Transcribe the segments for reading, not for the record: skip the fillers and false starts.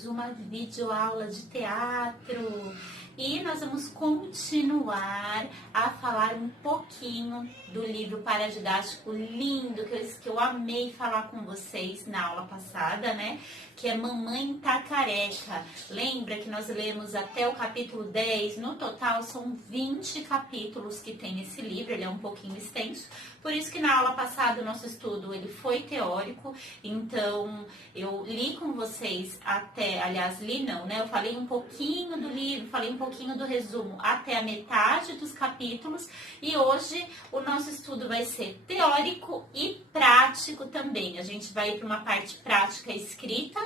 mais uma videoaula de teatro e nós vamos continuar a falar um pouquinho do livro paradidático lindo que eu amei falar com vocês na aula passada, né? Que é Mamãe Tá Careca. Lembra que nós lemos até o capítulo 10? No total são 20 capítulos que tem esse livro, ele é um pouquinho extenso. Por isso que na aula passada o nosso estudo ele foi teórico, então eu li com vocês até, aliás, li não, né? Eu falei um pouquinho do livro, falei um pouquinho do resumo até a metade dos capítulos e hoje o nosso estudo vai ser teórico e prático também. A gente vai para uma parte prática escrita,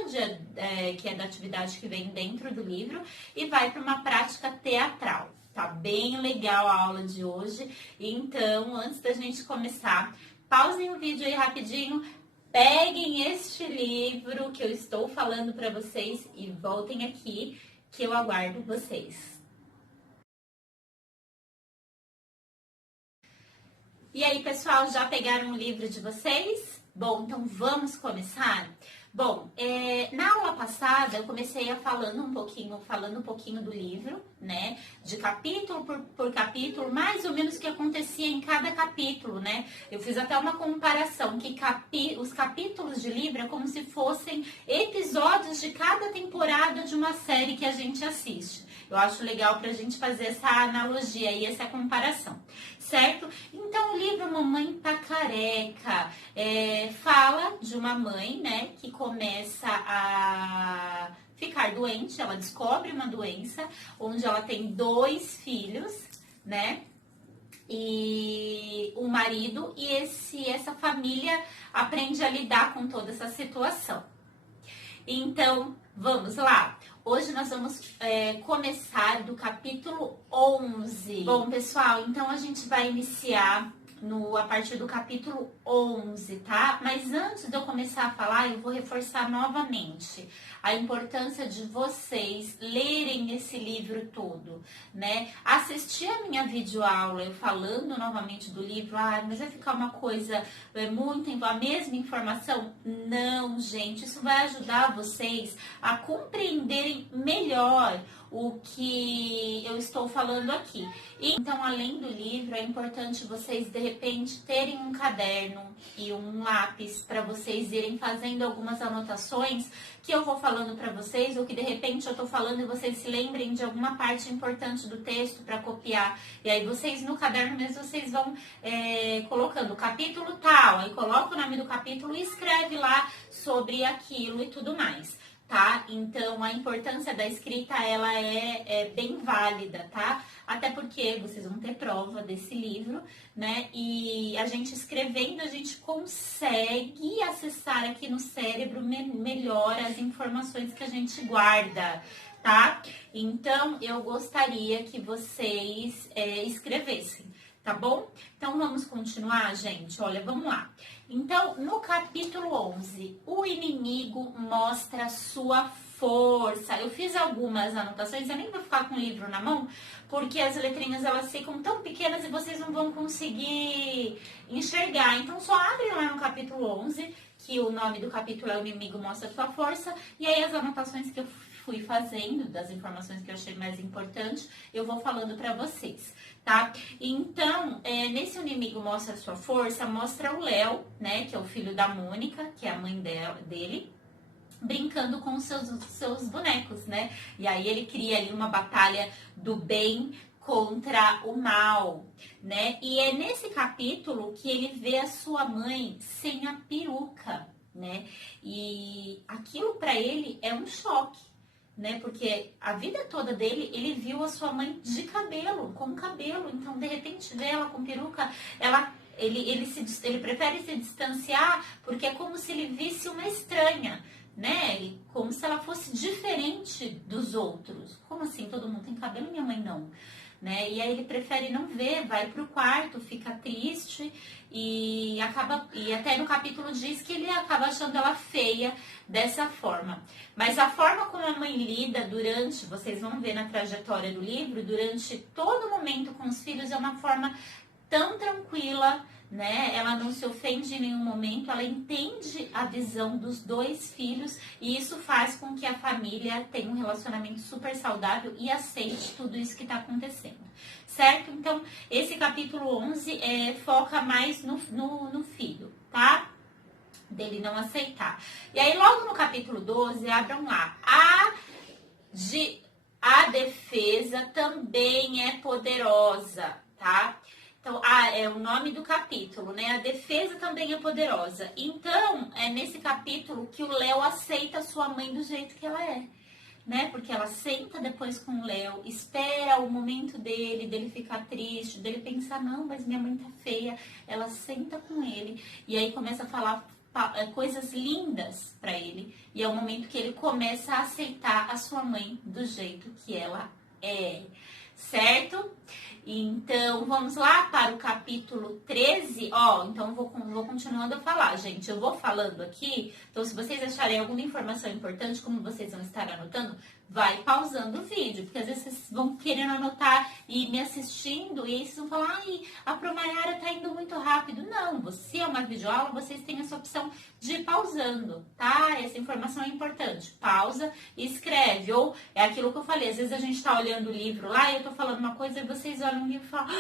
que é da atividade que vem dentro do livro, e vai para uma prática teatral. Tá bem legal a aula de hoje. Então, antes da gente começar, pausem o vídeo aí rapidinho, peguem este livro que eu estou falando para vocês e voltem aqui que eu aguardo vocês. E aí, pessoal, já pegaram o livro de vocês? Bom, então vamos começar? Bom, na aula passada eu comecei falando um pouquinho do livro, né? De capítulo por capítulo, mais ou menos o que acontecia em cada capítulo, né? Eu fiz até uma comparação, que os capítulos de livro é como se fossem episódios de cada temporada de uma série que a gente assiste. Eu acho legal pra gente fazer essa analogia e essa comparação, certo? Então, o livro Mamãe Tá Careca fala de uma mãe, né, que começa a ficar doente, ela descobre uma doença, onde ela tem 2 filhos, né, e um marido, e essa família aprende a lidar com toda essa situação. Então, vamos lá. Hoje nós vamos começar do capítulo 11. Bom, pessoal, então a gente vai iniciar a partir do capítulo 11, tá? Mas antes de eu começar a falar, eu vou reforçar novamente a importância de vocês lerem esse livro todo, né? Assistir a minha videoaula, eu falando novamente do livro, mas vai ficar uma coisa a mesma informação? Não, gente, isso vai ajudar vocês a compreenderem melhor o que eu estou falando aqui. Então, além do livro, é importante vocês, de repente, terem um caderno e um lápis para vocês irem fazendo algumas anotações que eu vou falando para vocês, ou que de repente eu estou falando e vocês se lembrem de alguma parte importante do texto para copiar. E aí vocês, no caderno mesmo, vocês vão colocando o capítulo tal, aí coloca o nome do capítulo e escreve lá sobre aquilo e tudo mais. Tá? Então, a importância da escrita, ela é bem válida, tá? Até porque vocês vão ter prova desse livro, né? E a gente escrevendo, a gente consegue acessar aqui no cérebro melhor as informações que a gente guarda, tá? Então, eu gostaria que vocês escrevessem, tá bom? Então, vamos continuar, gente? Olha, vamos lá. Então, no capítulo 11, o inimigo mostra sua força. Eu fiz algumas anotações, eu nem vou ficar com o livro na mão, porque as letrinhas elas ficam tão pequenas e vocês não vão conseguir enxergar. Então, só abre lá no capítulo 11, que o nome do capítulo é O Inimigo Mostra Sua Força, e aí as anotações que eu fui fazendo, das informações que eu achei mais importantes, eu vou falando para vocês, tá? Então, nesse Inimigo Mostra Sua Força, mostra o Léo, né, que é o filho da Mônica, que é a mãe dele, brincando com os seus bonecos, né? E aí ele cria ali uma batalha do bem contra o mal, né? E é nesse capítulo que ele vê a sua mãe sem a peruca, né? E aquilo para ele é um choque, né? Porque a vida toda dele, ele viu a sua mãe de cabelo, com cabelo. Então, de repente, vê ela com peruca, ele prefere se distanciar porque é como se ele visse uma estranha, né? Como se ela fosse diferente dos outros. Como assim? Todo mundo tem cabelo e minha mãe não, né? E aí ele prefere não ver, vai pro quarto, fica triste e até no capítulo diz que ele acaba achando ela feia dessa forma. Mas a forma como a mãe lida vocês vão ver na trajetória do livro, durante todo momento com os filhos, é uma forma tão tranquila, né? Ela não se ofende em nenhum momento, ela entende a visão dos dois filhos e isso faz com que a família tenha um relacionamento super saudável e aceite tudo isso que está acontecendo, certo? Então, esse capítulo 11 foca mais no filho, tá? Dele não aceitar. E aí, logo no capítulo 12, abram lá. A defesa também é poderosa, tá? Então, é o nome do capítulo, né? A defesa também é poderosa. Então, é nesse capítulo que o Léo aceita a sua mãe do jeito que ela é, né? Porque ela senta depois com o Léo, espera o momento dele ficar triste, dele pensar, não, mas minha mãe tá feia. Ela senta com ele e aí começa a falar coisas lindas para ele. E é o momento que ele começa a aceitar a sua mãe do jeito que ela é, certo? Então, vamos lá para o capítulo 13. Então vou continuando a falar, gente. Eu vou falando aqui. Então, se vocês acharem alguma informação importante, como vocês vão estar anotando, vai pausando o vídeo. Porque às vezes vocês vão querendo anotar e me assistindo. E aí vocês vão falar, a Promayara tá indo muito rápido. Não, se é uma videoaula, vocês têm essa opção de ir pausando, tá? Essa informação é importante. Pausa e escreve. Ou é aquilo que eu falei. Às vezes a gente tá olhando o livro lá e eu tô falando uma coisa e vocês olham um livro e falam,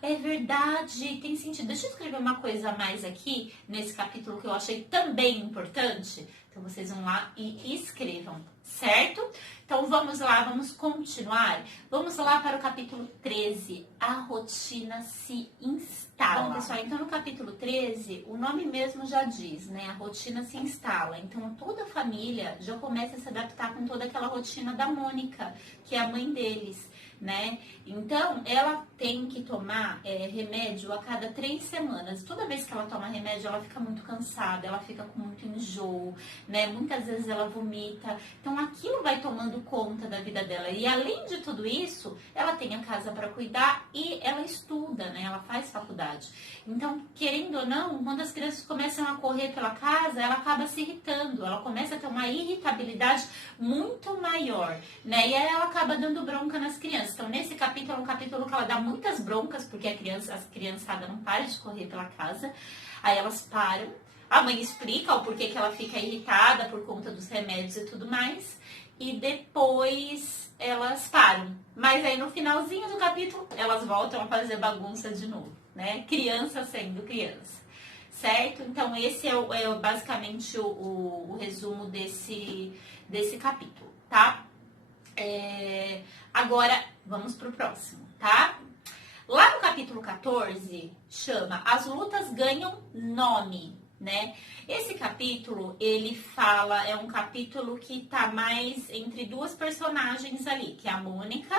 é verdade, tem sentido. Deixa eu escrever uma coisa a mais aqui, nesse capítulo que eu achei também importante. Então, vocês vão lá e escrevam, certo? Então, vamos lá, vamos continuar. Vamos lá para o capítulo 13, a rotina se instala. Bom, pessoal, então no capítulo 13, o nome mesmo já diz, né? A rotina se instala. Então, toda a família já começa a se adaptar com toda aquela rotina da Mônica, que é a mãe deles, né? Então, ela tem que tomar remédio a cada 3 semanas. Toda vez que ela toma remédio, ela fica muito cansada, ela fica com muito enjoo, né? Muitas vezes ela vomita. Então, aquilo vai tomando conta da vida dela. E além de tudo isso, ela tem a casa para cuidar e ela estuda, né? Ela faz faculdade. Então, querendo ou não, quando as crianças começam a correr pela casa, ela acaba se irritando. Ela começa a ter uma irritabilidade muito maior, né? E aí ela acaba dando bronca nas crianças. Então, nesse capítulo é um capítulo que ela dá muitas broncas, porque as criançadas não param de correr pela casa. Aí elas param. A mãe explica o porquê que ela fica irritada por conta dos remédios e tudo mais. E depois elas param. Mas aí no finalzinho do capítulo, elas voltam a fazer bagunça de novo, né? Criança sendo criança. Certo? Então, esse é basicamente o resumo desse capítulo, tá? Agora, vamos pro próximo, tá? Lá no capítulo 14, chama As Lutas Ganham Nome, né? Esse capítulo, ele fala, é um capítulo que tá mais entre duas personagens ali, que é a Mônica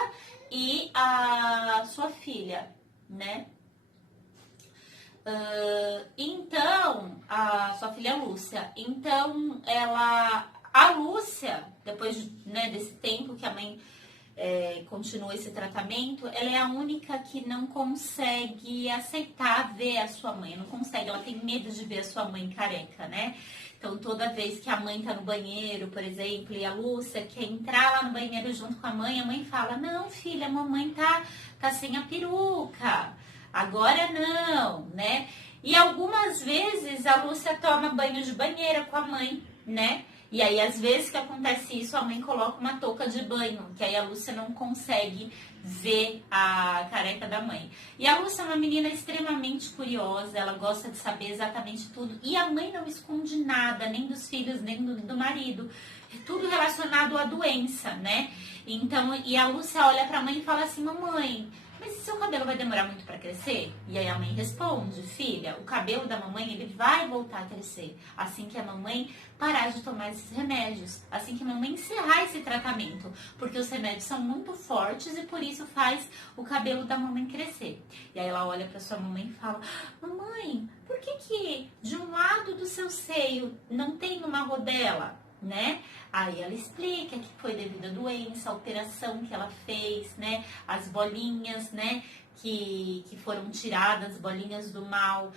e a sua filha, né? Então, a sua filha Lúcia. Então, a Lúcia, depois, né, desse tempo que a mãe continua esse tratamento, ela é a única que não consegue aceitar ver a sua mãe, não consegue, ela tem medo de ver a sua mãe careca, né? Então, toda vez que a mãe tá no banheiro, por exemplo, e a Lúcia quer entrar lá no banheiro junto com a mãe fala, não, filha, a mamãe tá sem a peruca, agora não, né? E algumas vezes a Lúcia toma banho de banheira com a mãe, né? E aí, às vezes que acontece isso, a mãe coloca uma touca de banho, que aí a Lúcia não consegue ver a careca da mãe. E a Lúcia é uma menina extremamente curiosa, ela gosta de saber exatamente tudo. E a mãe não esconde nada, nem dos filhos, nem do marido. É tudo relacionado à doença, né? Então, e a Lúcia olha pra mãe e fala assim, mamãe, mas seu cabelo vai demorar muito para crescer? E aí a mãe responde, filha, o cabelo da mamãe ele vai voltar a crescer assim que a mamãe parar de tomar esses remédios, assim que a mamãe encerrar esse tratamento, porque os remédios são muito fortes e por isso faz o cabelo da mamãe crescer. E aí ela olha para sua mamãe e fala, mamãe, por que de um lado do seu seio não tem uma rodela? Né? Aí ela explica que foi devido à doença, a operação que ela fez, né? As bolinhas, né? Que foram tiradas, bolinhas do mal,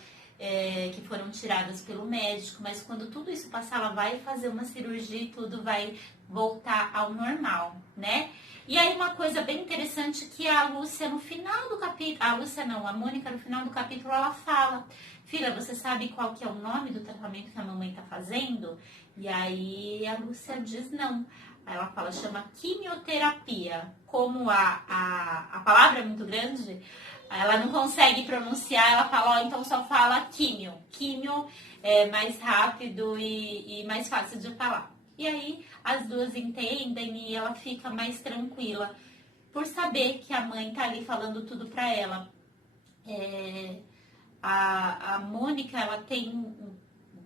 que foram tiradas pelo médico, mas quando tudo isso passar, ela vai fazer uma cirurgia e tudo vai voltar ao normal, né? E aí uma coisa bem interessante que a Lúcia no final do capítulo, a Mônica no final do capítulo, ela fala: filha, você sabe qual que é o nome do tratamento que a mamãe tá fazendo? E aí a Lúcia diz não. Aí ela fala, chama quimioterapia. Como a palavra é muito grande, ela não consegue pronunciar, ela fala, ó, então só fala químio. Químio é mais rápido e mais fácil de falar. E aí as duas entendem e ela fica mais tranquila por saber que a mãe tá ali falando tudo pra ela. A Mônica, ela tem,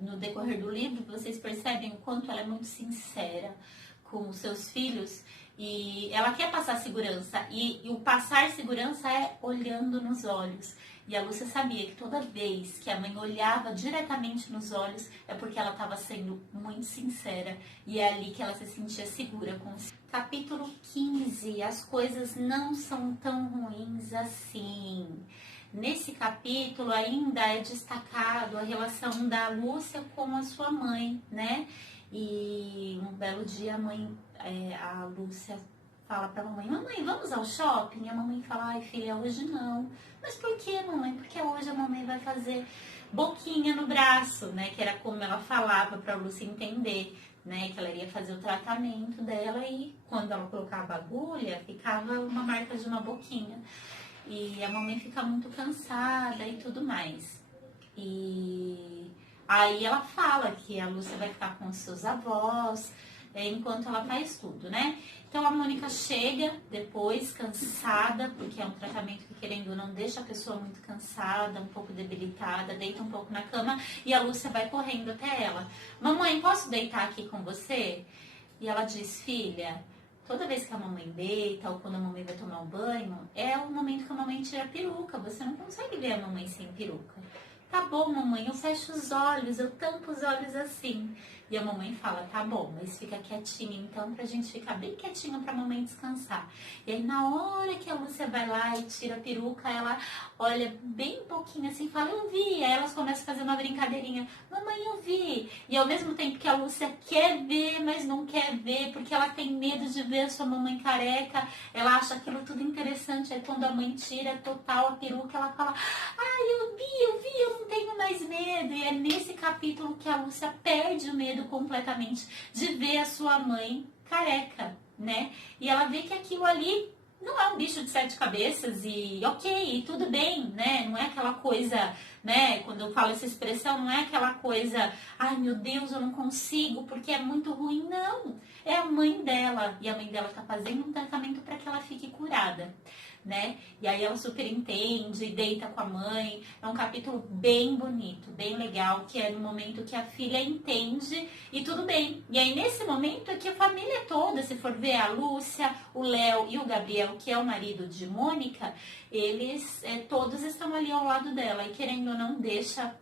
no decorrer do livro, vocês percebem o quanto ela é muito sincera com os seus filhos e ela quer passar segurança e o passar segurança é olhando nos olhos. E a Lúcia sabia que toda vez que a mãe olhava diretamente nos olhos é porque ela estava sendo muito sincera e é ali que ela se sentia segura com os... Capítulo 15, as coisas não são tão ruins assim. Nesse capítulo ainda é destacado a relação da Lúcia com a sua mãe, né? E um belo dia a Lúcia fala pra mamãe, mamãe, vamos ao shopping? E a mamãe fala, ai filha, hoje não. Mas por que, mamãe? Porque hoje a mamãe vai fazer boquinha no braço, né? Que era como ela falava pra Lúcia entender, né? Que ela iria fazer o tratamento dela e quando ela colocava a agulha, ficava uma marca de uma boquinha. E a mamãe fica muito cansada e tudo mais. E aí ela fala que a Lúcia vai ficar com os seus avós, enquanto ela faz tudo, né? Então a Mônica chega depois, cansada, porque é um tratamento que, querendo ou não, deixa a pessoa muito cansada, um pouco debilitada, deita um pouco na cama e a Lúcia vai correndo até ela. Mamãe, posso deitar aqui com você? E ela diz, filha, toda vez que a mamãe deita ou quando a mamãe vai tomar um banho, é o momento que a mamãe tira a peruca. Você não consegue ver a mamãe sem peruca. Tá bom, mamãe, eu fecho os olhos, eu tampo os olhos assim. E a mamãe fala, tá bom, mas fica quietinha então pra gente ficar bem quietinho pra mamãe descansar. E aí na hora que a Lúcia vai lá e tira a peruca, ela olha bem pouquinho assim e fala, eu vi. Aí elas começam a fazer uma brincadeirinha, mamãe, eu vi. E ao mesmo tempo que a Lúcia quer ver, mas não quer ver, porque ela tem medo de ver a sua mamãe careca, ela acha aquilo tudo interessante. Aí quando a mãe tira total a peruca, ela fala, eu vi, eu não tenho mais medo. E é nesse capítulo que a Lúcia perde o medo completamente de ver a sua mãe careca, né? E ela vê que aquilo ali não é um bicho de 7 cabeças e ok, tudo bem, né? Não é aquela coisa, né? Quando eu falo essa expressão, não é aquela coisa, ai meu Deus, eu não consigo porque é muito ruim. Não, é a mãe dela e a mãe dela tá fazendo um tratamento para que ela fique curada, né? E aí ela super entende, deita com a mãe. É um capítulo bem bonito, bem legal, que é no momento que a filha entende e tudo bem. E aí nesse momento é que a família toda, se for ver a Lúcia, o Léo e o Gabriel, que é o marido de Mônica, eles todos estão ali ao lado dela e querendo ou não deixa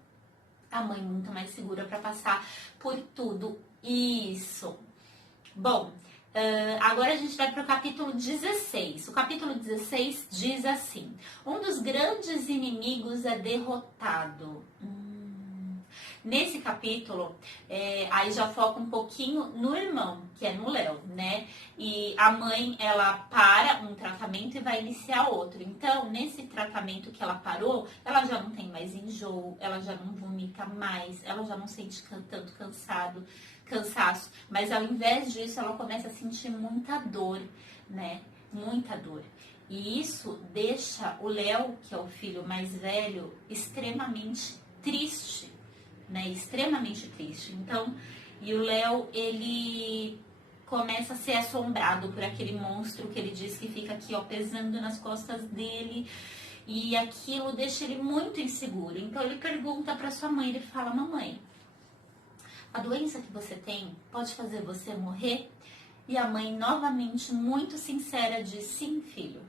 a mãe muito mais segura para passar por tudo isso. Bom, agora a gente vai para o capítulo 16. O capítulo 16 diz assim, um dos grandes inimigos é derrotado. Nesse capítulo, aí já foca um pouquinho no irmão, que é no Léo, né? E a mãe, ela para um tratamento e vai iniciar outro. Então, nesse tratamento que ela parou, ela já não tem mais enjoo, ela já não vomita mais, ela já não sente tanto cansaço. Mas ao invés disso, ela começa a sentir muita dor, né? Muita dor. E isso deixa o Léo, que é o filho mais velho, extremamente triste. Né, extremamente triste. Então, e o Léo, ele começa a ser assombrado por aquele monstro que ele diz que fica aqui, ó, pesando nas costas dele, e aquilo deixa ele muito inseguro. Então ele pergunta para sua mãe, ele fala, mamãe, a doença que você tem pode fazer você morrer? E a mãe, novamente, muito sincera, diz, sim, filho.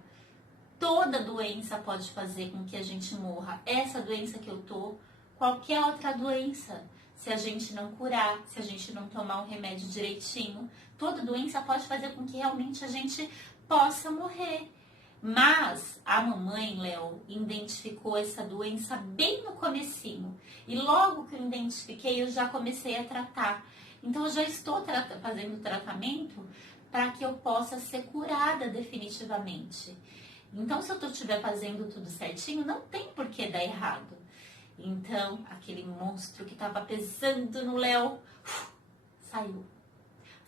Toda doença pode fazer com que a gente morra. Essa doença que eu tô, qualquer outra doença, se a gente não curar, se a gente não tomar o remédio direitinho, toda doença pode fazer com que realmente a gente possa morrer. Mas a mamãe, Léo, identificou essa doença bem no comecinho. E logo que eu identifiquei, eu já comecei a tratar. Então, eu já estou fazendo tratamento para que eu possa ser curada definitivamente. Então, se eu estiver fazendo tudo certinho, não tem por que dar errado. Então, aquele monstro que estava pesando no Léo, saiu.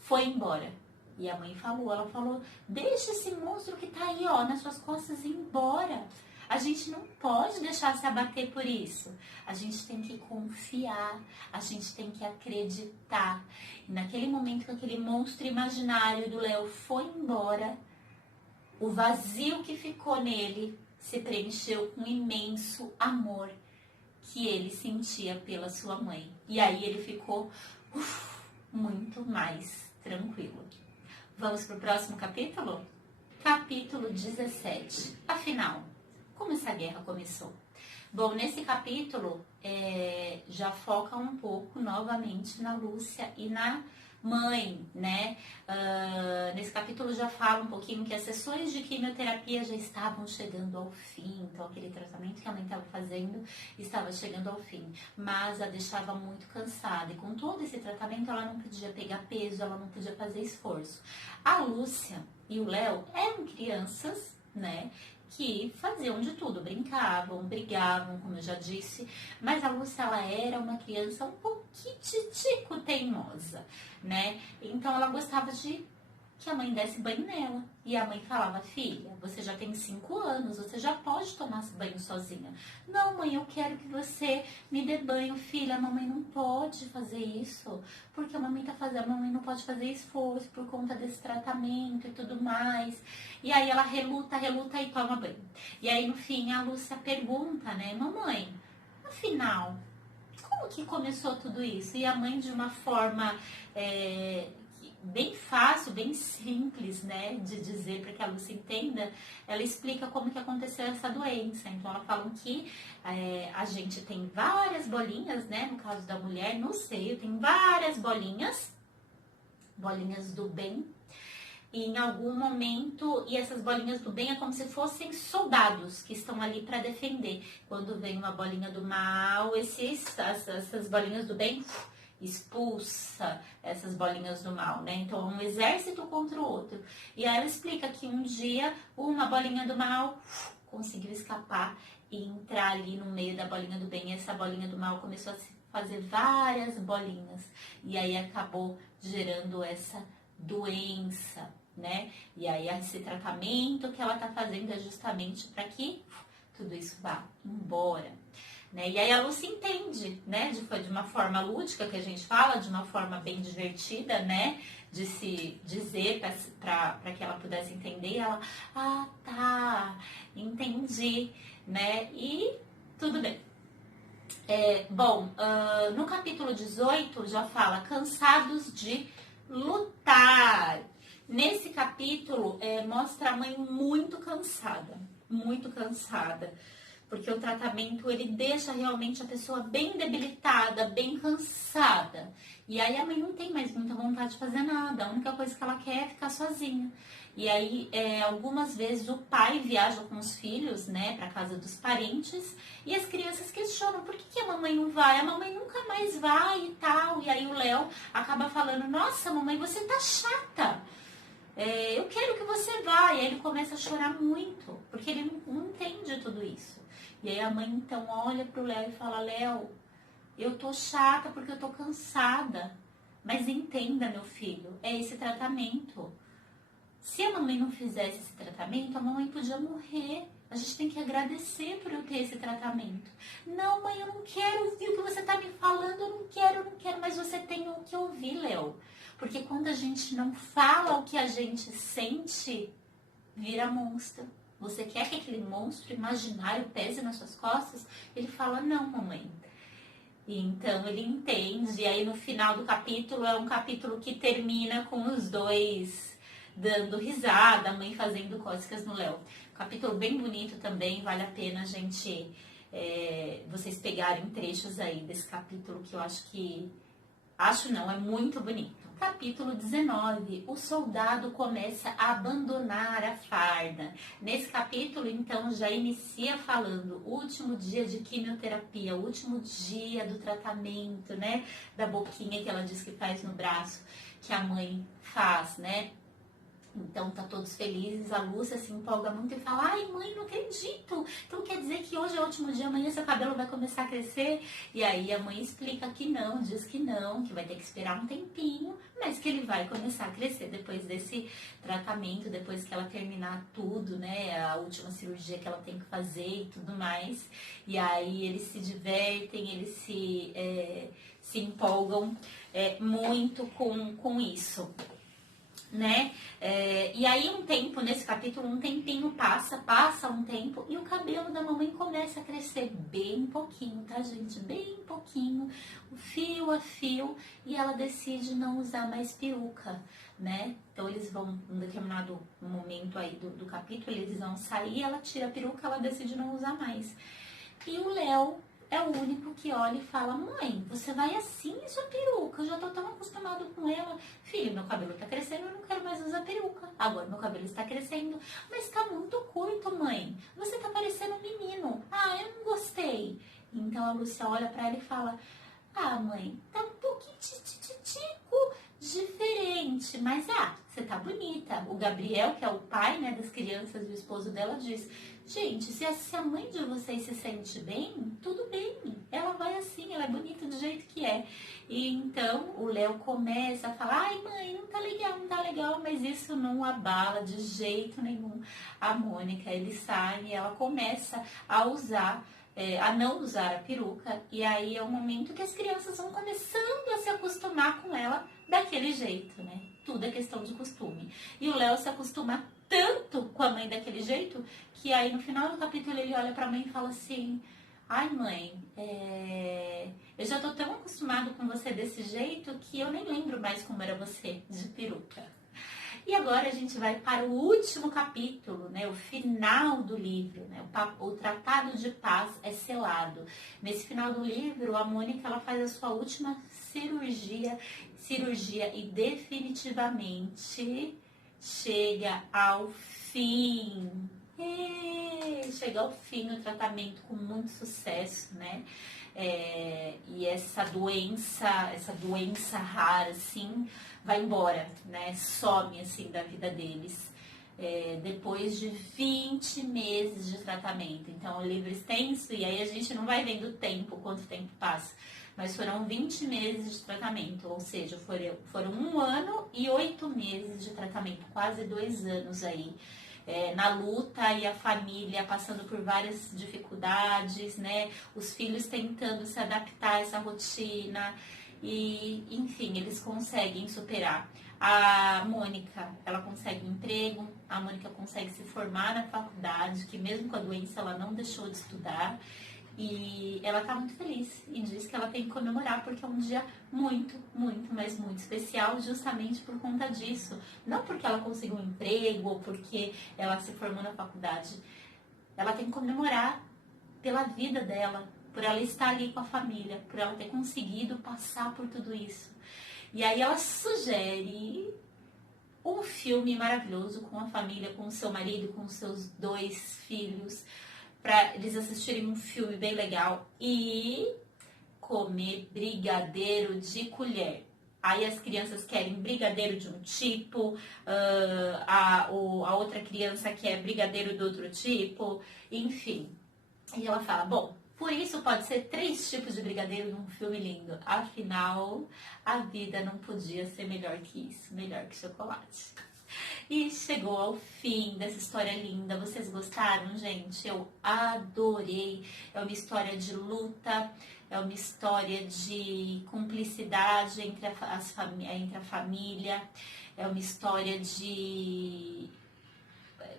Foi embora. E a mãe ela falou, deixa esse monstro que tá aí, ó, nas suas costas ir embora. A gente não pode deixar se abater por isso. A gente tem que confiar, a gente tem que acreditar. E naquele momento que aquele monstro imaginário do Léo foi embora, o vazio que ficou nele se preencheu com um imenso amor que ele sentia pela sua mãe. E aí ele ficou muito mais tranquilo. Vamos para o próximo capítulo? Capítulo 17. Afinal, como essa guerra começou? Bom, nesse capítulo já foca um pouco novamente na Lúcia e na mãe, né? Nesse capítulo já fala um pouquinho que as sessões de quimioterapia já estavam chegando ao fim, então aquele tratamento que a mãe estava fazendo estava chegando ao fim, mas a deixava muito cansada, e com todo esse tratamento ela não podia pegar peso, ela não podia fazer esforço. A Lúcia e o Léo eram crianças, né, que faziam de tudo, brincavam, brigavam, como eu já disse, mas a Lúcia, ela era uma criança um pouquinho teimosa, né? Então ela gostava de que a mãe desse banho nela. E a mãe falava, filha, você já tem 5 anos, você já pode tomar banho sozinha. Não, mãe, eu quero que você me dê banho, filha, a mamãe não pode fazer isso, porque a mamãe não pode fazer esforço por conta desse tratamento e tudo mais. E aí ela reluta e toma banho. E aí no fim a Lúcia pergunta, né, mamãe, afinal, como que começou tudo isso? E a mãe, de uma forma bem fácil, bem simples, né, de dizer para que a Lúcia entenda, ela explica como que aconteceu essa doença. Então ela fala que a gente tem várias bolinhas, né, no caso da mulher, no seio, tem várias bolinhas do bem. E em algum momento, e essas bolinhas do bem é como se fossem soldados que estão ali para defender. Quando vem uma bolinha do mal, essas bolinhas do bem expulsa essas bolinhas do mal, né? Então, é um exército contra o outro. E aí ela explica que um dia uma bolinha do mal conseguiu escapar e entrar ali no meio da bolinha do bem. E essa bolinha do mal começou a fazer várias bolinhas. E aí acabou gerando essa doença, né? E aí esse tratamento que ela tá fazendo é justamente para que tudo isso vá embora, né? E aí a Lúcia entende, né? De uma forma lúdica que a gente fala, de uma forma bem divertida, né? De se dizer para que ela pudesse entender. E ela, tá, entendi, né? E tudo bem. No capítulo 18 já fala cansados de lutar. Nesse capítulo mostra a mãe muito cansada, porque o tratamento ele deixa realmente a pessoa bem debilitada, bem cansada. E aí a mãe não tem mais muita vontade de fazer nada, a única coisa que ela quer é ficar sozinha. E aí, algumas vezes o pai viaja com os filhos, né, para casa dos parentes, e as crianças questionam, por que a mamãe não vai? A mamãe nunca mais vai e tal. E aí o Léo acaba falando, nossa, mamãe, você tá chata. Eu quero que você vá. E aí ele começa a chorar muito, porque ele não entende tudo isso. E aí a mãe então olha pro Léo e fala, Léo, eu tô chata porque eu tô cansada. Mas entenda, meu filho, é esse tratamento. Se a mamãe não fizesse esse tratamento, a mamãe podia morrer. A gente tem que agradecer por eu ter esse tratamento. Não, mãe, eu não quero ouvir o que você tá me falando, eu não quero, mas você tem o que ouvir, Léo. Porque quando a gente não fala o que a gente sente, vira monstro. Você quer que aquele monstro imaginário pese nas suas costas? Ele fala, não, mamãe. E então ele entende. E aí no final do capítulo, é um capítulo que termina com os dois dando risada, a mãe fazendo cócegas no Léo. Capítulo bem bonito também, vale a pena a gente, vocês pegarem trechos aí desse capítulo, que eu acho que Acho não, é muito bonito. Capítulo 19, o soldado começa a abandonar a farda. Nesse capítulo, então, já inicia falando o último dia de quimioterapia, o último dia do tratamento, né? Da boquinha que ela diz que faz no braço, que a mãe faz, né? Então tá todos felizes, a Lúcia se empolga muito e fala: ai mãe, não acredito, então quer dizer que hoje é o último dia, amanhã seu cabelo vai começar a crescer? E aí a mãe explica que não, diz que não, que vai ter que esperar um tempinho, mas que ele vai começar a crescer depois desse tratamento, depois que ela terminar tudo, né, a última cirurgia que ela tem que fazer e tudo mais. E aí eles se divertem, eles se empolgam muito com isso, né? E aí um tempo, nesse capítulo, um tempinho passa um tempo e o cabelo da mamãe começa a crescer bem pouquinho, tá, gente? Bem pouquinho, fio a fio, e ela decide não usar mais peruca, né? Então eles vão, em um determinado momento aí do capítulo, eles vão sair, ela tira a peruca, ela decide não usar mais. E o Léo é o único que olha e fala: mãe, você vai assim em sua peruca, eu já tô tão acostumado com ela. Filho, meu cabelo tá crescendo, eu não quero mais usar peruca. Agora meu cabelo está crescendo, mas tá muito curto, mãe. Você tá parecendo um menino. Ah, eu não gostei. Então a Lúcia olha pra ela e fala: ah, mãe, tá um pouquinho diferente, mas você tá bonita. O Gabriel, que é o pai, né, das crianças e o esposo dela, diz: gente, se a mãe de vocês se sente bem, tudo bem. Ela vai assim, ela é bonita do jeito que é. E então o Léo começa a falar: ai mãe, não tá legal, mas isso não abala de jeito nenhum a Mônica. Ele sai e ela começa a não usar a peruca, e aí é o momento que as crianças vão começando a se acostumar com ela daquele jeito, né? Tudo é questão de costume. E o Léo se acostuma tanto com a mãe daquele jeito, que aí no final do capítulo ele olha pra mãe e fala assim: ai mãe, eu já tô tão acostumado com você desse jeito que eu nem lembro mais como era você de peruca. E agora a gente vai para o último capítulo, né, o final do livro, né, o Tratado de Paz é selado. Nesse final do livro, a Mônica ela faz a sua última cirurgia e definitivamente chega ao fim. Chega ao fim o tratamento com muito sucesso, né? E essa doença rara, assim, vai embora, né? Some, assim, da vida deles. Depois de 20 meses de tratamento. Então, o livro extenso, e aí a gente não vai vendo o tempo, quanto tempo passa. Mas foram 20 meses de tratamento, ou seja, foram 1 ano e 8 meses de tratamento, quase 2 anos aí. Na luta, e a família passando por várias dificuldades, né? Os filhos tentando se adaptar a essa rotina e, enfim, eles conseguem superar. A Mônica, ela consegue um emprego, a Mônica consegue se formar na faculdade, que mesmo com a doença ela não deixou de estudar. E ela tá muito feliz e diz que ela tem que comemorar porque é um dia muito, muito, mas muito especial, justamente por conta disso. Não porque ela conseguiu um emprego ou porque ela se formou na faculdade. Ela tem que comemorar pela vida dela, por ela estar ali com a família, por ela ter conseguido passar por tudo isso. E aí ela sugere um filme maravilhoso com a família, com o seu marido, com os seus 2 filhos, para eles assistirem um filme bem legal e comer brigadeiro de colher. Aí as crianças querem brigadeiro de um tipo, a outra criança quer brigadeiro do outro tipo, enfim. E ela fala: bom, por isso pode ser 3 tipos de brigadeiro num filme lindo. Afinal, a vida não podia ser melhor que isso, melhor que chocolate. E chegou ao fim dessa história linda. Vocês gostaram, gente? Eu adorei. É uma história de luta, é uma história de cumplicidade entre a família, é uma história de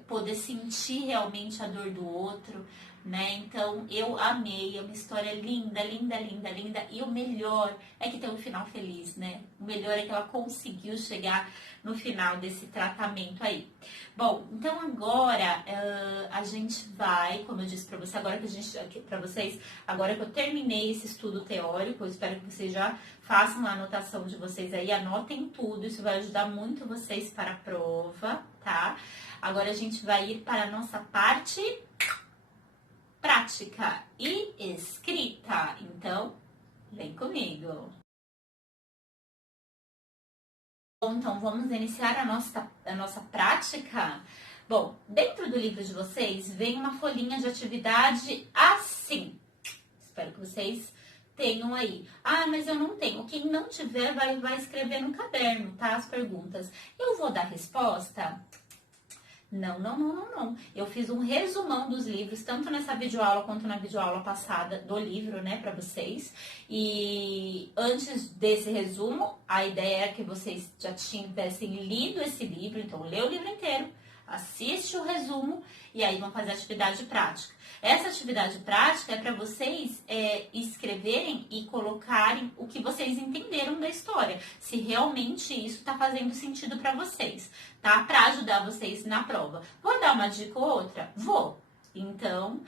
poder sentir realmente a dor do outro, né? Então, eu amei, é uma história linda, linda, linda, linda. E o melhor é que tem um final feliz, né? O melhor é que ela conseguiu chegar no final desse tratamento aí. Bom, então agora a gente vai, como eu disse para você, agora que eu terminei esse estudo teórico, eu espero que vocês já façam a anotação de vocês aí, anotem tudo, isso vai ajudar muito vocês para a prova, tá? Agora a gente vai ir para a nossa parte prática e escrita. Então, vem comigo. Bom, então vamos iniciar a nossa prática. Bom, dentro do livro de vocês vem uma folhinha de atividade assim. Espero que vocês tenham aí. Ah, mas eu não tenho. Quem não tiver vai escrever no caderno, tá? As perguntas. Eu vou dar resposta? Não, não, não, não, não. Eu fiz um resumão dos livros, tanto nessa videoaula quanto na videoaula passada do livro, né, pra vocês. E antes desse resumo, a ideia é que vocês já tivessem lido esse livro, então lê o livro inteiro, assiste o resumo e aí vão fazer a atividade prática. Essa atividade prática é para vocês escreverem e colocarem o que vocês entenderam da história, se realmente isso está fazendo sentido para vocês, tá? Para ajudar vocês na prova. Vou dar uma dica ou outra? Vou. Então,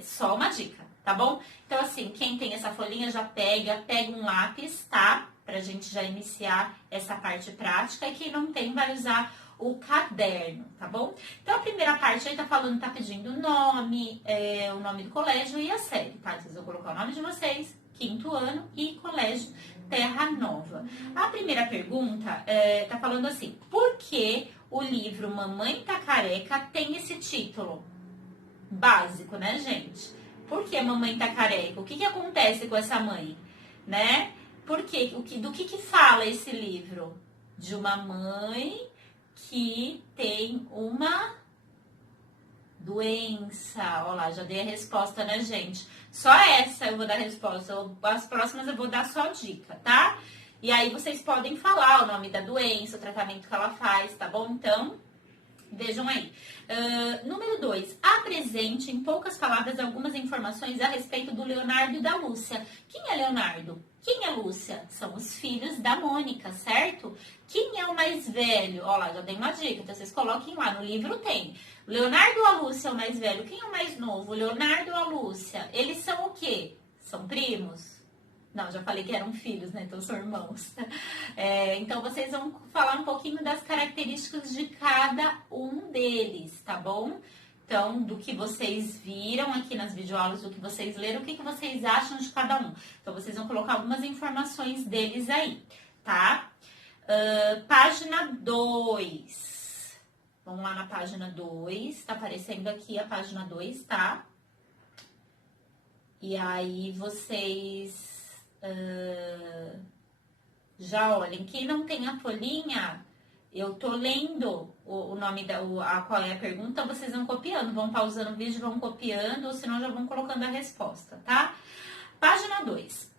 só uma dica, tá bom? Então, assim, quem tem essa folhinha já pega um lápis, tá? Pra gente já iniciar essa parte prática. E quem não tem vai usar o caderno, tá bom? Então, a primeira parte aí tá pedindo o nome do colégio e a série, tá? Vocês vão colocar o nome de vocês, 5º ano e colégio Terra Nova. A primeira pergunta tá falando assim, por que o livro Mamãe Tá Careca tem esse título? Básico, né, gente? Por que Mamãe Tá Careca? O que acontece com essa mãe, né? Por quê? Do que fala esse livro? De uma mãe que tem uma doença. Olha lá, já dei a resposta, né, gente? Só essa eu vou dar a resposta. As próximas eu vou dar só dica, tá? E aí vocês podem falar o nome da doença, o tratamento que ela faz, tá bom? Então, vejam aí. Número 2. Apresente em poucas palavras algumas informações a respeito do Leonardo e da Lúcia. Quem é Leonardo? Quem é Lúcia? São os filhos da Mônica, certo? Quem é o mais velho? Ó lá, já dei uma dica, então vocês coloquem lá, no livro tem. Leonardo ou a Lúcia é o mais velho? Quem é o mais novo? Leonardo ou a Lúcia? Eles são o quê? São primos? Não, já falei que eram filhos, né? Então são irmãos. Então vocês vão falar um pouquinho das características de cada um deles, tá bom? Então, do que vocês viram aqui nas videoaulas, do que vocês leram, o que vocês acham de cada um. Então, vocês vão colocar algumas informações deles aí, tá? Página 2. Vamos lá na página 2. Tá aparecendo aqui a página 2, tá? E aí, vocês já olhem. Quem não tem a folhinha, eu tô lendo o nome qual é a pergunta, vocês vão copiando, vão pausando o vídeo, vão copiando, ou senão já vão colocando a resposta, tá? Página 2.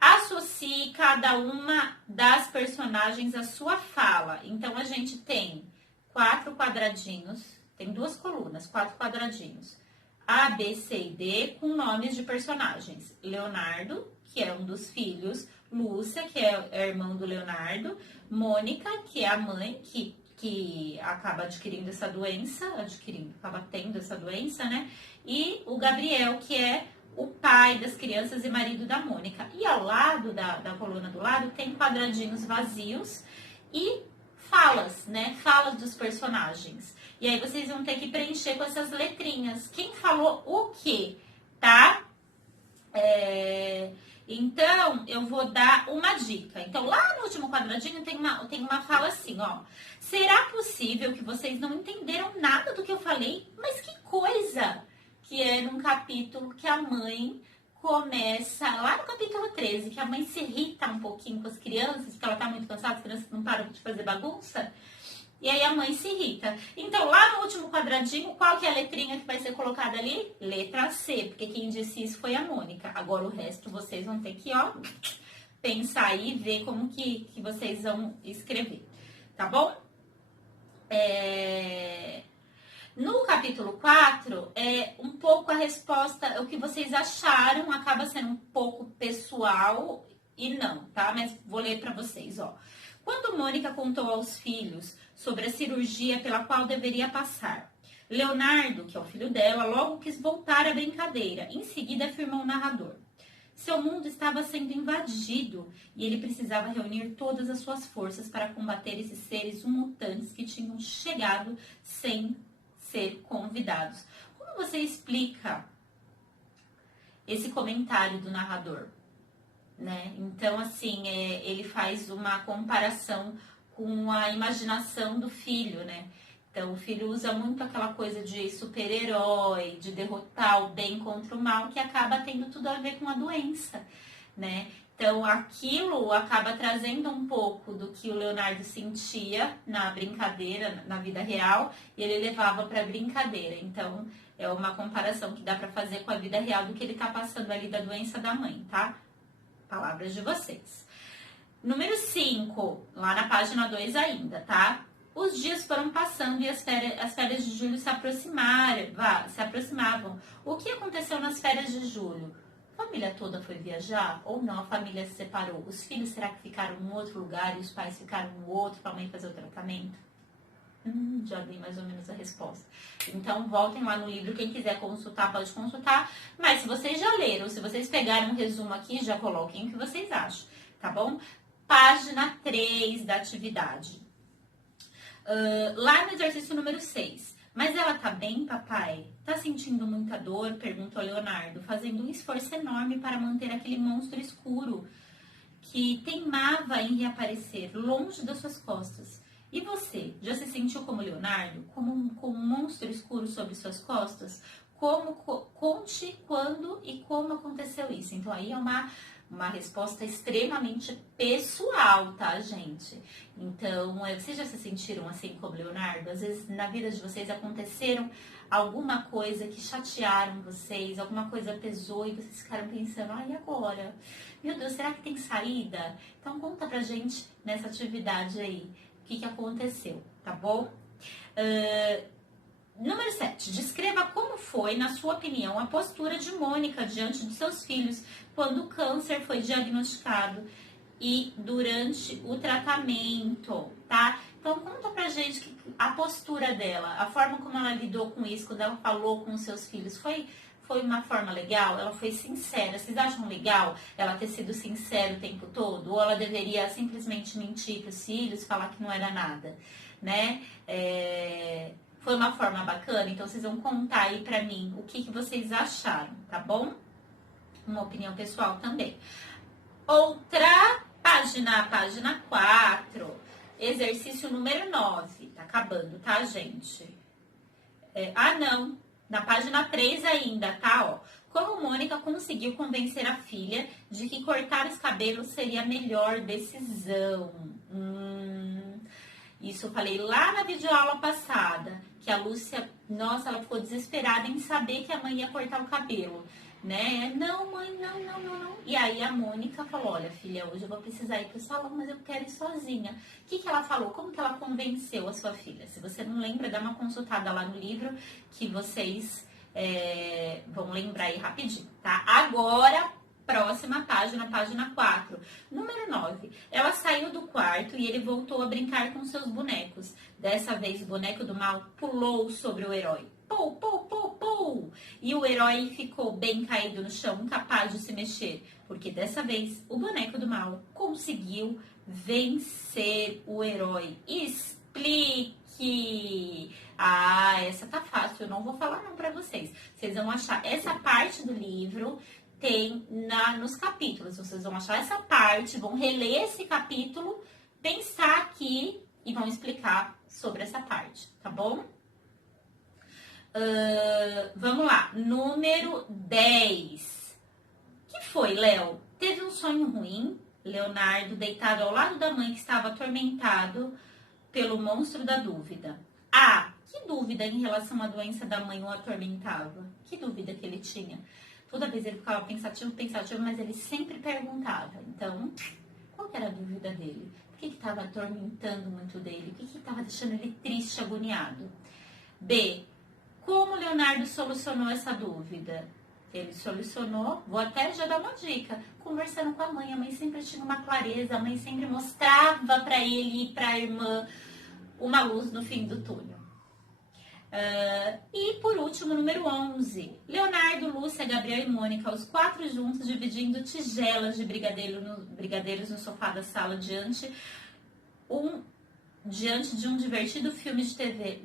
Associe cada uma das personagens à sua fala. Então, a gente tem 4 quadradinhos, tem 2 colunas, 4 quadradinhos. A, B, C e D com nomes de personagens. Leonardo, que é um dos filhos. Lúcia, que é irmão do Leonardo. Mônica, que é a mãe que acaba adquirindo essa doença, acaba tendo essa doença, né? E o Gabriel, que é o pai das crianças e marido da Mônica. E ao lado da coluna do lado tem quadradinhos vazios e falas, né? Falas dos personagens. E aí vocês vão ter que preencher com essas letrinhas. Quem falou o quê, tá? Então, eu vou dar uma dica. Então, lá no último quadradinho tem uma fala assim, ó. Será possível que vocês não entenderam nada do que eu falei? Mas que coisa! Que é num capítulo que a mãe começa, lá no capítulo 13, que a mãe se irrita um pouquinho com as crianças, porque ela tá muito cansada, as crianças não param de fazer bagunça. E aí a mãe se irrita. Então, lá no último quadradinho, qual que é a letrinha que vai ser colocada ali? Letra C, porque quem disse isso foi a Mônica. Agora o resto vocês vão ter que, ó, pensar aí e ver como que vocês vão escrever. Tá bom? No capítulo 4, é um pouco a resposta, o que vocês acharam, acaba sendo um pouco pessoal e não, tá? Mas vou ler para vocês, ó. Quando Mônica contou aos filhos sobre a cirurgia pela qual deveria passar, Leonardo, que é o filho dela, logo quis voltar à brincadeira. Em seguida, afirmou o narrador: seu mundo estava sendo invadido e ele precisava reunir todas as suas forças para combater esses seres mutantes que tinham chegado sem ser convidados. Como você explica esse comentário do narrador? Né? Então, assim, ele faz uma comparação com a imaginação do filho, né? Então, o filho usa muito aquela coisa de super-herói, de derrotar o bem contra o mal, que acaba tendo tudo a ver com a doença, né? Então, aquilo acaba trazendo um pouco do que o Leonardo sentia na brincadeira, na vida real, e ele levava para a brincadeira. Então, é uma comparação que dá para fazer com a vida real do que ele está passando ali da doença da mãe, tá? Palavras de vocês. Número 5, lá na página 2 ainda, tá? Os dias foram passando e as férias de julho se aproximavam. O que aconteceu nas férias de julho? A família toda foi viajar ou não? A família se separou? Os filhos será que ficaram em outro lugar e os pais ficaram no outro para a mãe fazer o tratamento? Já dei mais ou menos a resposta. Então, voltem lá no livro. Quem quiser consultar, pode consultar. Mas se vocês já leram, se vocês pegaram um resumo aqui, já coloquem o que vocês acham, tá bom? Página 3 da atividade. Lá no exercício número 6. Mas ela tá bem, papai? Tá sentindo muita dor? Perguntou Leonardo, fazendo um esforço enorme para manter aquele monstro escuro que teimava em reaparecer longe das suas costas. E você, já se sentiu como Leonardo? Com um monstro escuro sobre suas costas? Conte quando e como aconteceu isso. Então, aí é uma resposta extremamente pessoal, tá, gente? Então, vocês já se sentiram assim como Leonardo? Às vezes, na vida de vocês aconteceram alguma coisa que chatearam vocês, alguma coisa pesou e vocês ficaram pensando, e agora? Meu Deus, será que tem saída? Então, conta pra gente nessa atividade aí, o que aconteceu, tá bom? Número 7. Descreva como foi, na sua opinião, a postura de Mônica diante de seus filhos quando o câncer foi diagnosticado e durante o tratamento, tá? Então, conta pra gente a postura dela, a forma como ela lidou com isso, quando ela falou com os seus filhos. Foi uma forma legal? Ela foi sincera? Vocês acham legal ela ter sido sincera o tempo todo? Ou ela deveria simplesmente mentir pros filhos, falar que não era nada, né? Foi uma forma bacana? Então, vocês vão contar aí pra mim o que vocês acharam, tá bom? Uma opinião pessoal também. Outra página, página 4, exercício número 9. Tá acabando, tá, gente? Não, na página 3 ainda, tá? Ó. Como Mônica conseguiu convencer a filha de que cortar os cabelos seria a melhor decisão? Isso eu falei lá na videoaula passada, que a Lúcia, nossa, ela ficou desesperada em saber que a mãe ia cortar o cabelo, né? Não, mãe, não. E aí a Mônica falou, olha, filha, hoje eu vou precisar ir pro salão, mas eu quero ir sozinha. O que ela falou? Como que ela convenceu a sua filha? Se você não lembra, dá uma consultada lá no livro que vocês vão lembrar aí rapidinho, tá? Agora, próxima página, página 4. Número 9. Ela saiu do quarto e ele voltou a brincar com seus bonecos. Dessa vez, o boneco do mal pulou sobre o herói. Pou, pou, pou, pou! E o herói ficou bem caído no chão, incapaz de se mexer. Porque dessa vez, o boneco do mal conseguiu vencer o herói. Explique! Essa tá fácil. Eu não vou falar não pra vocês. Vocês vão achar essa parte do livro... Tem nos capítulos, vocês vão achar essa parte, vão reler esse capítulo, pensar aqui e vão explicar sobre essa parte, tá bom? Vamos lá, número 10. O que foi, Léo? Teve um sonho ruim? Leonardo, deitado ao lado da mãe que estava atormentado pelo monstro da dúvida. Que dúvida em relação à doença da mãe o atormentava? Que dúvida que ele tinha? Toda vez ele ficava pensativo, mas ele sempre perguntava. Então, qual que era a dúvida dele? O que estava atormentando muito dele? O que estava deixando ele triste, agoniado? B. Como Leonardo solucionou essa dúvida? Ele solucionou, vou até já dar uma dica, conversando com a mãe sempre tinha uma clareza, a mãe sempre mostrava para ele e para a irmã uma luz no fim do túnel. E por último, número 11, Leonardo, Lúcia, Gabriel e Mônica, os 4 juntos dividindo tigelas de brigadeiros no sofá da sala diante de um divertido filme de TV.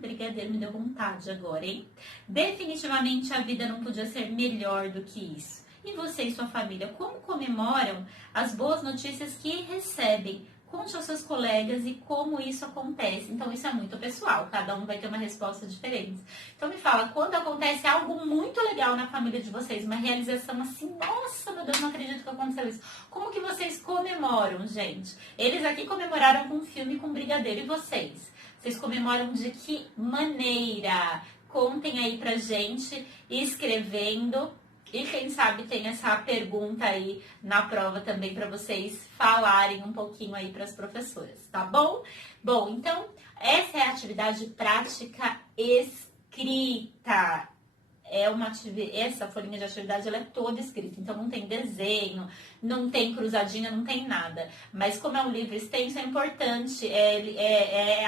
Brigadeiro me deu vontade agora, hein? Definitivamente a vida não podia ser melhor do que isso. E você e sua família, como comemoram as boas notícias que recebem? Conte aos seus colegas e como isso acontece. Então, isso é muito pessoal, cada um vai ter uma resposta diferente. Então, me fala, quando acontece algo muito legal na família de vocês, uma realização assim, nossa, meu Deus, não acredito que aconteceu isso. Como que vocês comemoram, gente? Eles aqui comemoraram com um filme com brigadeiro, e vocês? Vocês comemoram de que maneira? Contem aí pra gente, escrevendo. E quem sabe tem essa pergunta aí na prova também para vocês falarem um pouquinho aí para as professoras, tá bom? Bom, então, essa é a atividade prática escrita. Essa folhinha de atividade ela é toda escrita, então não tem desenho, não tem cruzadinha, não tem nada. Mas como é um livro extenso, é importante,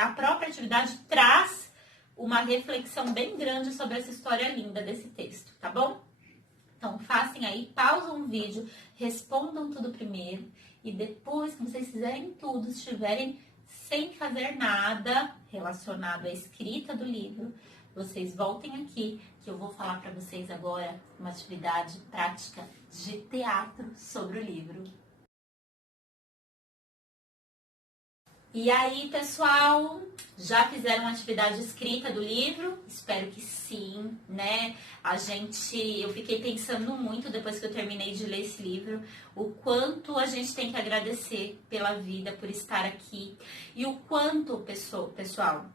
a própria atividade traz uma reflexão bem grande sobre essa história linda desse texto, tá bom? Então, façam aí, pausam o vídeo, respondam tudo primeiro e depois que vocês fizerem tudo, estiverem sem fazer nada relacionado à escrita do livro, vocês voltem aqui que eu vou falar para vocês agora uma atividade prática de teatro sobre o livro. E aí, pessoal, já fizeram a atividade escrita do livro? Espero que sim, né? Eu fiquei pensando muito depois que eu terminei de ler esse livro, o quanto a gente tem que agradecer pela vida, por estar aqui. E o quanto, pessoal,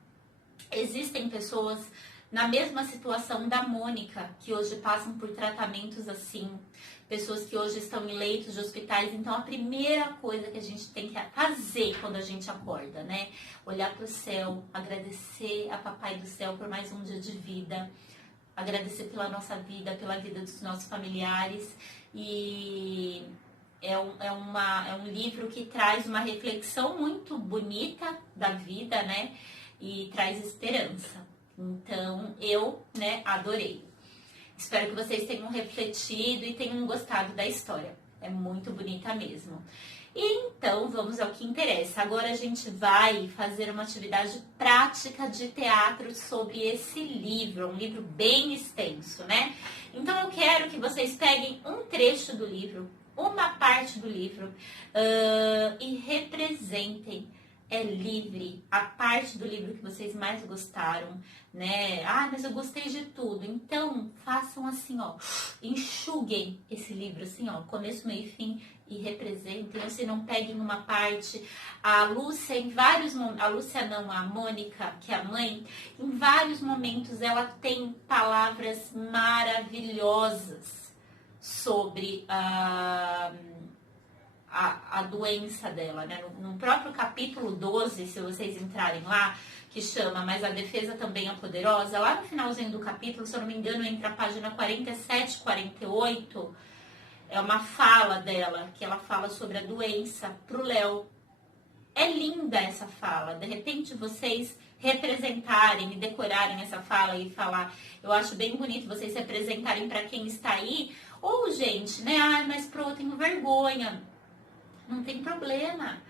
existem pessoas na mesma situação da Mônica, que hoje passam por tratamentos assim, pessoas que hoje estão em leitos de hospitais. Então, a primeira coisa que a gente tem que fazer quando a gente acorda, né? Olhar para o céu, agradecer a Papai do Céu por mais um dia de vida, agradecer pela nossa vida, pela vida dos nossos familiares. E é um livro que traz uma reflexão muito bonita da vida, né? E traz esperança. Então, eu, adorei. Espero que vocês tenham refletido e tenham gostado da história. É muito bonita mesmo. E então, vamos ao que interessa. Agora a gente vai fazer uma atividade prática de teatro sobre esse livro. Um livro bem extenso, né? Então, eu quero que vocês peguem um trecho do livro, uma parte do livro, e representem. É livre, a parte do livro que vocês mais gostaram, né? Ah, mas eu gostei de tudo. Então, façam assim, ó, enxuguem esse livro assim, ó, começo, meio e fim, e representem. Ou se não, peguem uma parte. A Lúcia, em vários momentos, a Mônica, que é a mãe, em vários momentos ela tem palavras maravilhosas sobre a doença dela, né? No próprio capítulo 12, se vocês entrarem lá, que chama Mas a Defesa Também é Poderosa, lá no finalzinho do capítulo, se eu não me engano, entre a página 47 e 48, é uma fala dela, que ela fala sobre a doença pro Léo. É linda essa fala, de repente vocês representarem e decorarem essa fala e falar, eu acho bem bonito vocês representarem para quem está aí, ou gente, né, mas eu tenho vergonha. Não tem problema.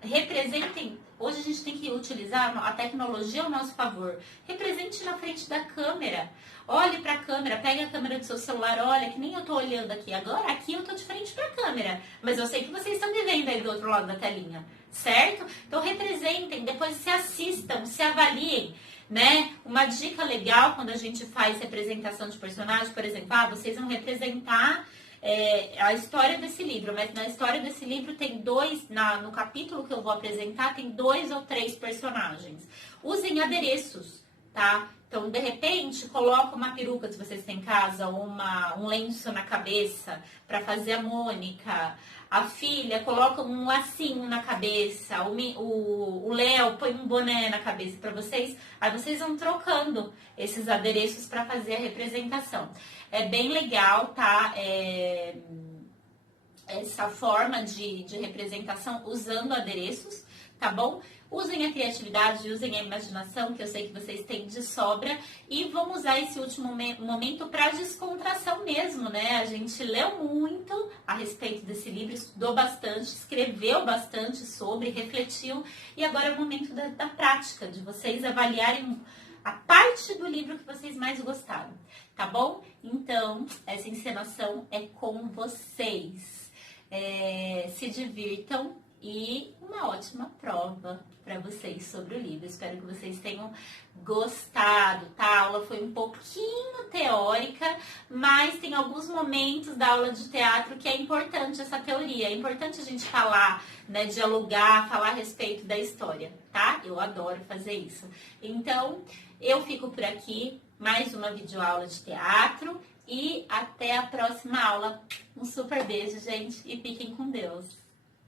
Representem. Hoje a gente tem que utilizar a tecnologia ao nosso favor. Represente na frente da câmera. Olhe para a câmera, pegue a câmera do seu celular, olha, que nem eu tô olhando aqui. Agora, aqui eu tô de frente para a câmera. Mas eu sei que vocês estão me vendo aí do outro lado da telinha. Certo? Então, representem, depois se assistam, se avaliem. Né? Uma dica legal quando a gente faz representação de personagem, por exemplo, vocês vão representar a história desse livro, mas na história desse livro tem no capítulo que eu vou apresentar, tem 2 ou 3 personagens. Usem adereços, tá? Então, de repente, coloca uma peruca, se vocês têm em casa, ou um lenço na cabeça para fazer a Mônica. A filha coloca um lacinho na cabeça. O Léo põe um boné na cabeça para vocês. Aí vocês vão trocando esses adereços para fazer a representação. É bem legal, tá? Essa forma de representação usando adereços, tá bom? Usem a criatividade, usem a imaginação, que eu sei que vocês têm de sobra, e vamos usar esse último momento para descontração mesmo, né? A gente leu muito a respeito desse livro, estudou bastante, escreveu bastante sobre, refletiu, e agora é o momento da prática, de vocês avaliarem a parte do livro que vocês mais gostaram, tá bom? Então, essa encenação é com vocês. Se divirtam e uma ótima prova para vocês sobre o livro. Espero que vocês tenham gostado, tá? A aula foi um pouquinho teórica, mas tem alguns momentos da aula de teatro que é importante essa teoria. É importante a gente falar, né, dialogar, falar a respeito da história, tá? Eu adoro fazer isso. Então, eu fico por aqui, mais uma videoaula de teatro e até a próxima aula. Um super beijo, gente, e fiquem com Deus.